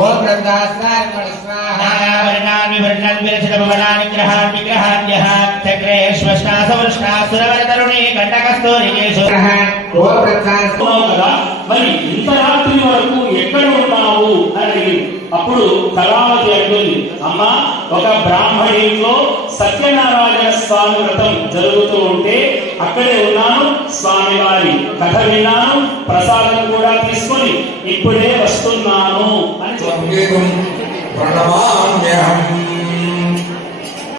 ఓం ప్రకాశాయ స్వాహా వర్ణాని వర్ణం విరచిత భవనాని గ్రహాన్ విగ్రహాన్యః చక్రే శ్వష్టాసవృష్టాసురవరతరుణి కంటకస్తూరికేషు ఓం ప్రకాశాయ. మరి ఇంత రాత్రి వరకు ఎక్కడ ఉన్నావు అని అడిగింది. అప్పుడు కళావతి అంటుంది, అమ్మా ఒక బ్రాహ్మణిలో సత్యనారాయణ స్వామి వ్రతం జరుగుతూ ఉంటే అక్కడే ఉన్నాను, స్వామి వారి కథ విన్నాను, ప్రసాదం కూడా తీసుకొని ఇప్పుడే వస్తున్నాను అని ప్రణమామ్యహం